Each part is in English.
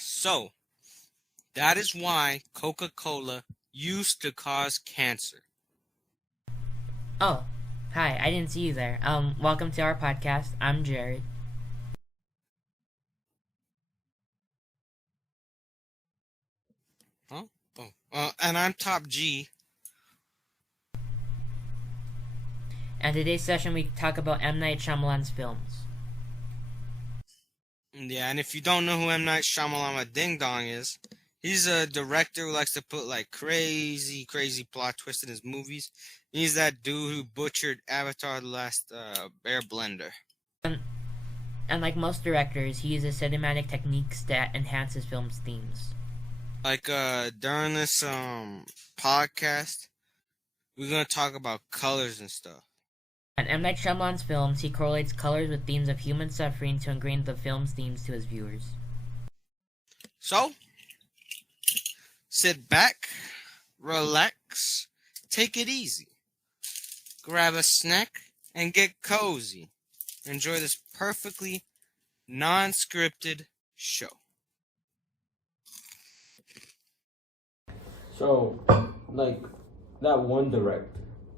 So, that is why Coca-Cola used to cause cancer. Oh, hi, I didn't see you there. Welcome to our podcast. I'm Jared. Huh? Oh. And I'm Top G. And today's session we talk about M. Night Shyamalan's films. Yeah, and if you don't know who M. Night Shyamalan Ding Dong is, he's a director who likes to put like crazy plot twists in his movies. He's that dude who butchered Avatar: The Last Airbender. And like most directors, he uses cinematic techniques that enhance his film's themes. Like during this podcast, we're gonna talk about colors and stuff. In M. Night Shyamalan's films, he correlates colors with themes of human suffering to ingrain the film's themes to his viewers. So, sit back, relax, take it easy, grab a snack, and get cozy. Enjoy this perfectly non-scripted show. So, like, that one director,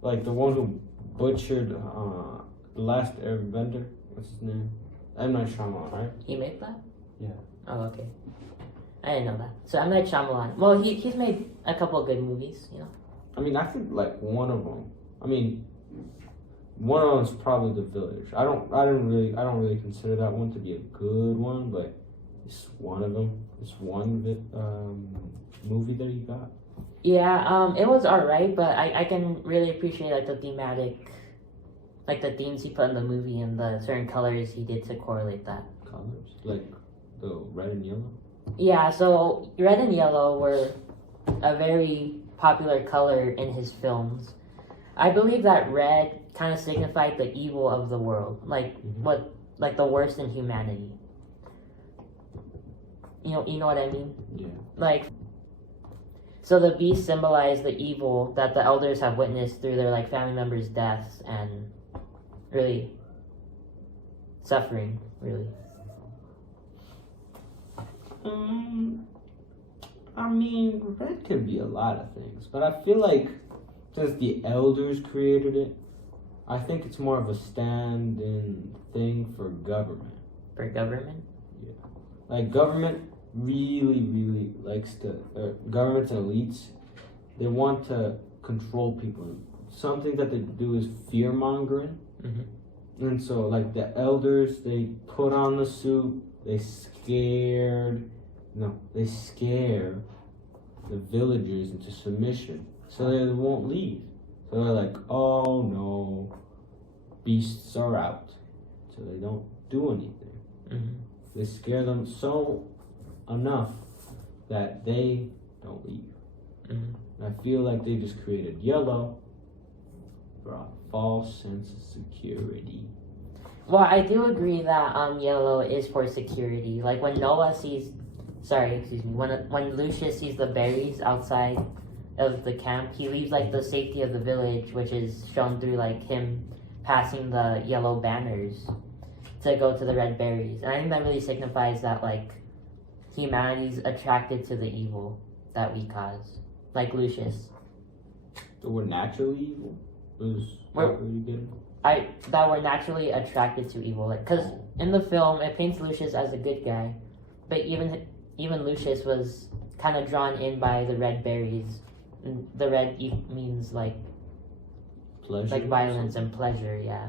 like the one who butchered The Last Airbender, what's his name? M. Night Shyamalan, right? He made that? Yeah. Oh, okay. I didn't know that. So M. Night Shyamalan. Well, he's made a couple of good movies, you know. I mean, I think like one of them. One of them's probably The Village. I don't really consider that one to be a good one, but it's one of them. It's one movie that he got. Yeah, it was alright, but I can really appreciate like the thematic, like the themes he put in the movie and the certain colors he did to correlate that. Colors? Like the red and yellow? Yeah, so red and yellow were a very popular color in his films. I believe that red kind of signified the evil of the world, like like the worst in humanity. You know what I mean? Yeah. Like, so the beast symbolized the evil that the elders have witnessed through their like family members' deaths and really suffering, really. I mean, red could be a lot of things, but I feel like since the elders created it, I think it's more of a stand-in thing for government. For government? Yeah. Like, government really likes to, governments and elites, they want to control people. Something that they do is fear-mongering. Mm-hmm. And so, like, the elders, they put on the suit, they scare the villagers into submission so they won't leave. So they're like, oh no, beasts are out. So they don't do anything. Mm-hmm. They scare them so enough that they don't leave. Mm-hmm. I feel like they just created yellow for a false sense of security. Well, I do agree that yellow is for security. Like when when Lucius sees the berries outside of the camp, he leaves like the safety of the village, which is shown through like him passing the yellow banners to go to the red berries. And I think that really signifies that like humanity's attracted to the evil that we cause. Like Lucius. So we're naturally evil? What were you getting? That we're naturally attracted to evil, like, because in the film it paints Lucius as a good guy, but even Lucius was kind of drawn in by the red berries. And the red means like Pleasure, like violence and pleasure, yeah.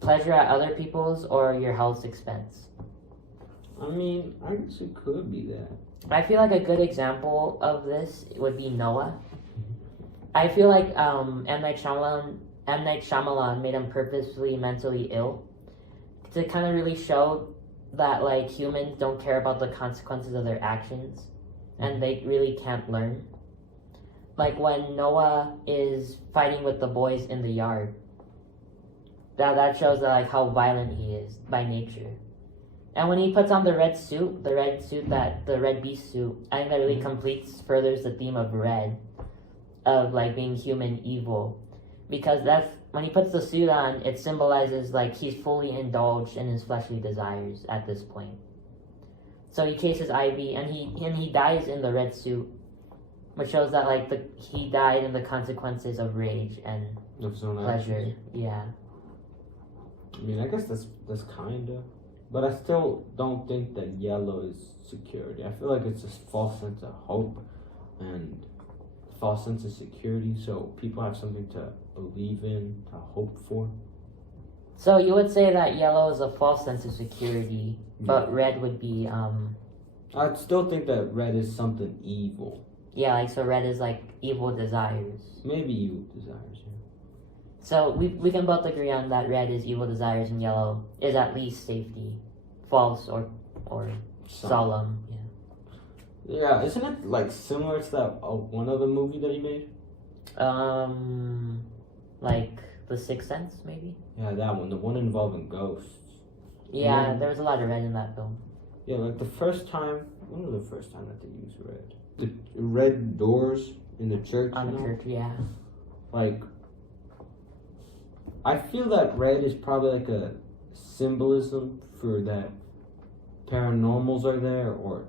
Pleasure at other people's or your health's expense. I mean, I guess it could be that. I feel like a good example of this would be Noah. I feel like M. Night Shyamalan made him purposefully mentally ill to kind of really show that like humans don't care about the consequences of their actions and they really can't learn. Like when Noah is fighting with the boys in the yard, that shows that like how violent he is by nature. And when he puts on the red beast suit, I think that really furthers the theme of red, of like being human evil, because that's when he puts the suit on, it symbolizes like he's fully indulged in his fleshly desires at this point. So he chases Ivy, and he dies in the red suit, which shows that like he died in the consequences of rage and Of his own pleasure. actions. Yeah. I mean, I guess that's kinda, but I still don't think that yellow is security. I feel like it's a false sense of hope and false sense of security, so people have something to believe in, to hope for. So you would say that yellow is a false sense of security, but red would be I'd still think that red is something evil. yeah, like so red is like evil desires. Maybe evil desires. Yeah. So we can both agree on that red is evil desires and yellow is at least safety, false or solemn. Yeah. Yeah, isn't it like similar to that one other movie that he made? Like The Sixth Sense, maybe. Yeah, that one, the one involving ghosts. Yeah, there was a lot of red in that film. Yeah, like the first time. When was the first time that they used red? The red doors in the church. On the church, yeah. Like, I feel that red is probably like a symbolism for that paranormals are there or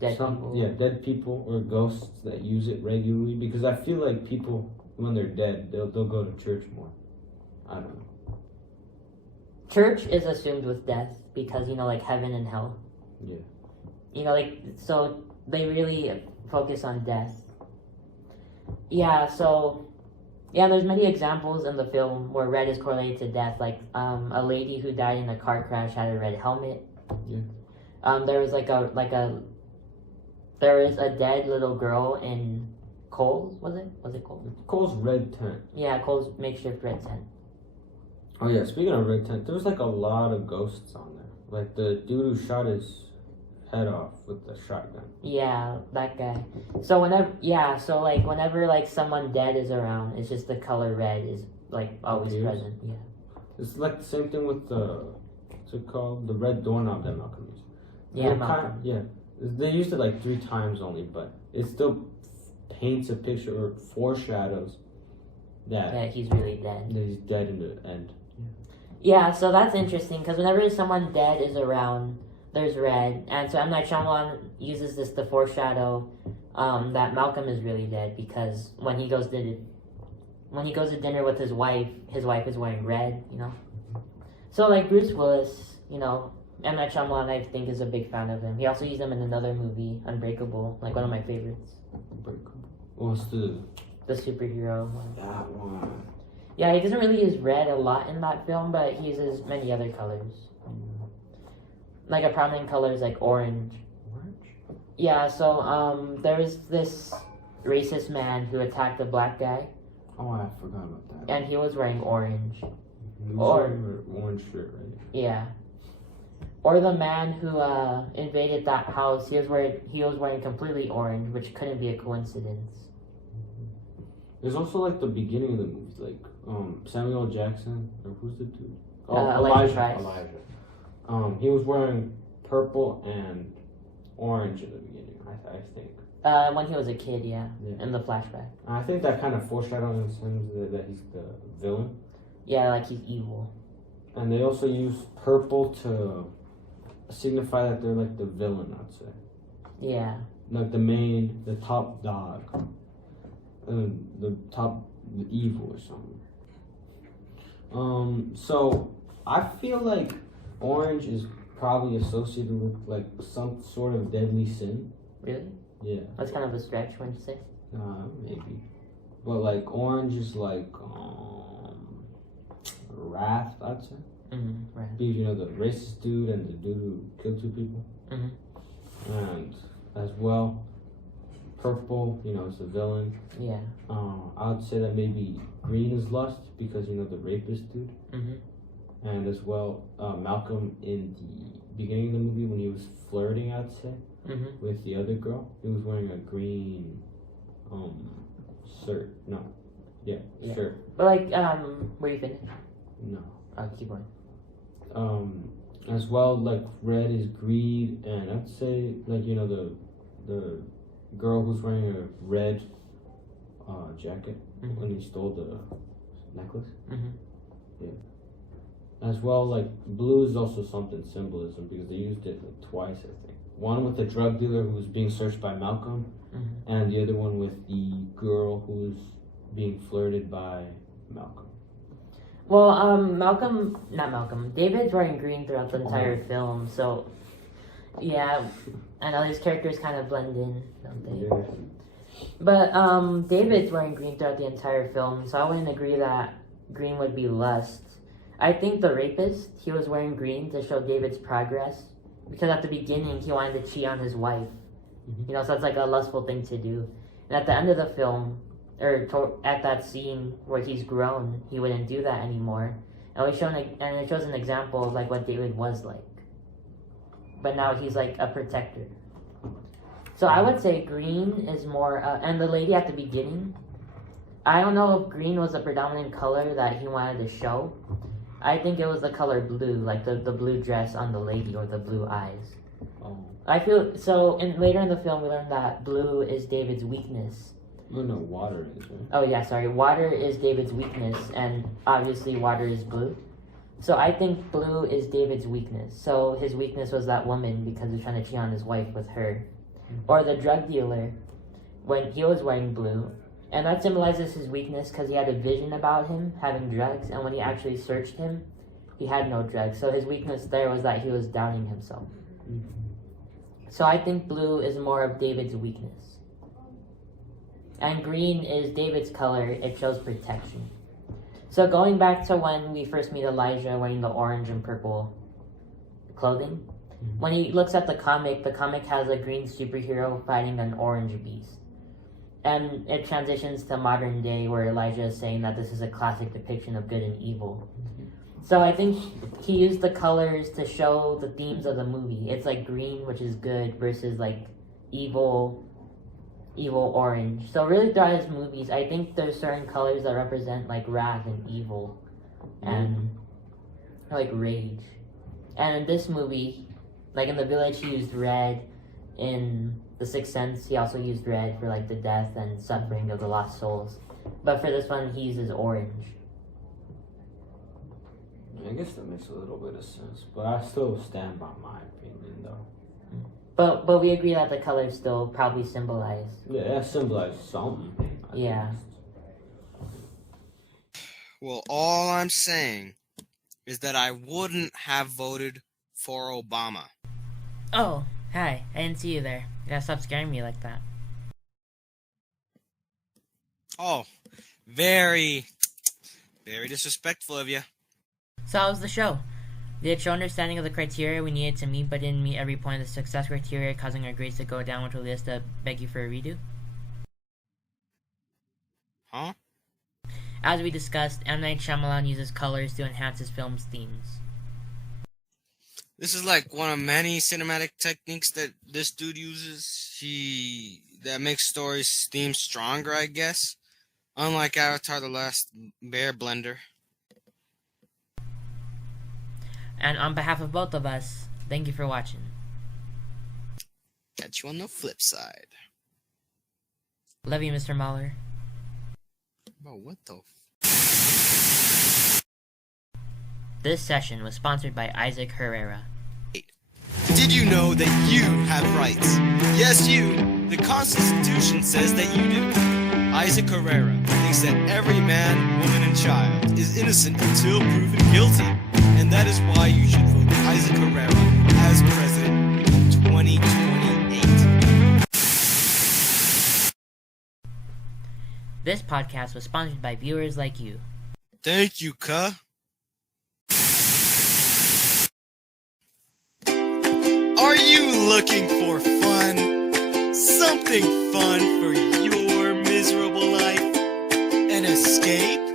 Dead people. dead people or ghosts that use it regularly. Because I feel like people when they're dead, they'll go to church more. I don't know. Church is assumed with death because, you know, like heaven and hell. Yeah. You know, like, so they really focus on death. Yeah, so, yeah, there's many examples in the film where red is correlated to death. Like, a lady who died in a car crash had a red helmet. Yeah. There was there was a dead little girl in Cole's, was it Cole's? Cole's red tent. Yeah, Cole's makeshift red tent. Oh yeah, speaking of red tent, there was like a lot of ghosts on there. Like the dude who shot his head off with the shotgun. Yeah, that guy. So whenever like someone dead is around, it's just the color red is like always present. Yeah. It's like the same thing with what's it called? The red doorknob that Malcolm used. Yeah, Malcolm. They used it like 3 times only, but it still paints a picture or foreshadows that he's really dead. That he's dead in the end. Yeah, so that's interesting because whenever someone dead is around, there's red, and so M. Night Shyamalan uses this to foreshadow that Malcolm is really dead because when he goes to dinner with his wife is wearing red, you know. So like Bruce Willis, you know, M. Night Shyamalan I think is a big fan of him. He also used him in another movie, Unbreakable, like one of my favorites. Unbreakable. What's the superhero one? That one. Yeah, he doesn't really use red a lot in that film, but he uses many other colors. Like a prominent color is like orange. Orange? Yeah, so there was this racist man who attacked a black guy. Oh, I forgot about that. And he was wearing orange. He was wearing an orange shirt, right? Yeah. Or the man who invaded that house, he was wearing completely orange, which couldn't be a coincidence. There's also like the beginning of the movie, like Samuel Jackson, or who's the dude? Elijah. He was wearing purple and orange in the beginning, I think. When he was a kid, yeah. In the flashback. I think that kind of foreshadows him that he's the villain. Yeah, like he's evil. And they also use purple to signify that they're like the villain, I'd say. Yeah. Like the top dog. The evil or something. So I feel like orange is probably associated with like some sort of deadly sin. Really? Yeah. That's kind of a stretch, wouldn't you say? Maybe. But like orange is like wrath, I'd say. Right. Because you know the racist dude and the dude who killed 2 people. And as well, purple, you know, is the villain. Yeah. I would say that maybe green is lust because you know the rapist dude. And as well, Malcolm in the beginning of the movie when he was flirting, I'd say, with the other girl, he was wearing a green shirt. No. Yeah, shirt. But like, were you finished? No. Keep going. As well, like red is greed, and I'd say like you know the girl who's wearing a red jacket when he stole the necklace. Yeah. As well, like blue is also something symbolism because they used it like, twice, I think. one with the drug dealer who was being searched by Malcolm, and the other one with the girl who's being flirted by Malcolm. Well, not Malcolm. David's wearing green throughout the entire film, so yeah, I know these characters kind of blend in, don't they? Yeah. But David's wearing green throughout the entire film, so I wouldn't agree that green would be lust. I think the rapist, he was wearing green to show David's progress, because at the beginning he wanted to cheat on his wife, you know, so it's like a lustful thing to do. And at the end of the film, at that scene where he's grown, he wouldn't do that anymore. And it shows an example of like what David was like. But now he's like a protector. So I would say green is more, and the lady at the beginning, I don't know if green was a predominant color that he wanted to show. I think it was the color blue, like the blue dress on the lady or the blue eyes. Oh. I feel, so later in the film we learned that blue is David's weakness. No, water is, right? Oh yeah, sorry. Water is David's weakness, and obviously water is blue. So I think blue is David's weakness. So his weakness was that woman because he's trying to cheat on his wife with her. Or the drug dealer, when he was wearing blue. And that symbolizes his weakness because he had a vision about him having drugs, and when he actually searched him, he had no drugs. So his weakness there was that he was doubting himself. So I think blue is more of David's weakness. And green is David's color. It shows protection. So going back to when we first meet Elijah wearing the orange and purple clothing, when he looks at the comic has a green superhero fighting an orange beast. And it transitions to modern day where Elijah is saying that this is a classic depiction of good and evil. So I think he used the colors to show the themes of the movie. It's like green, which is good, versus like evil orange. So really throughout his movies, I think there's certain colors that represent like wrath and evil and like rage. And in this movie, like in The Village, he used red. In The Sixth Sense, he also used red for like the death and suffering of the lost souls. But for this one, he uses orange. I guess that makes a little bit of sense, but I still stand by my opinion, though. But we agree that the colors still probably symbolize. Yeah, it symbolizes something. Yeah. Well, all I'm saying is that I wouldn't have voted for Obama. Oh, hi. I didn't see you there. You gotta stop scaring me like that. Oh, very, very disrespectful of you. So how was the show? Did it show understanding of the criteria we needed to meet but didn't meet every point of the success criteria, causing our grades to go down, which will lead us to beg you for a redo? Huh? As we discussed, M. Night Shyamalan uses colors to enhance his film's themes. This is like one of many cinematic techniques that this dude uses. That makes stories' themes stronger, I guess. Unlike Avatar: The Last Blender. And on behalf of both of us, thank you for watching. Catch you on the flip side. Love you, Mr. Mahler. Bro, what the This session was sponsored by Isaac Herrera. Did you know that you have rights? Yes, you. The Constitution says that you do. Isaac Herrera thinks that every man, woman, and child is innocent until proven guilty. And that is why you should vote Isaac Herrera as president in 2028. This podcast was sponsored by viewers like you. Thank you, cuh. Are you looking for fun? Something fun for your miserable life? An escape?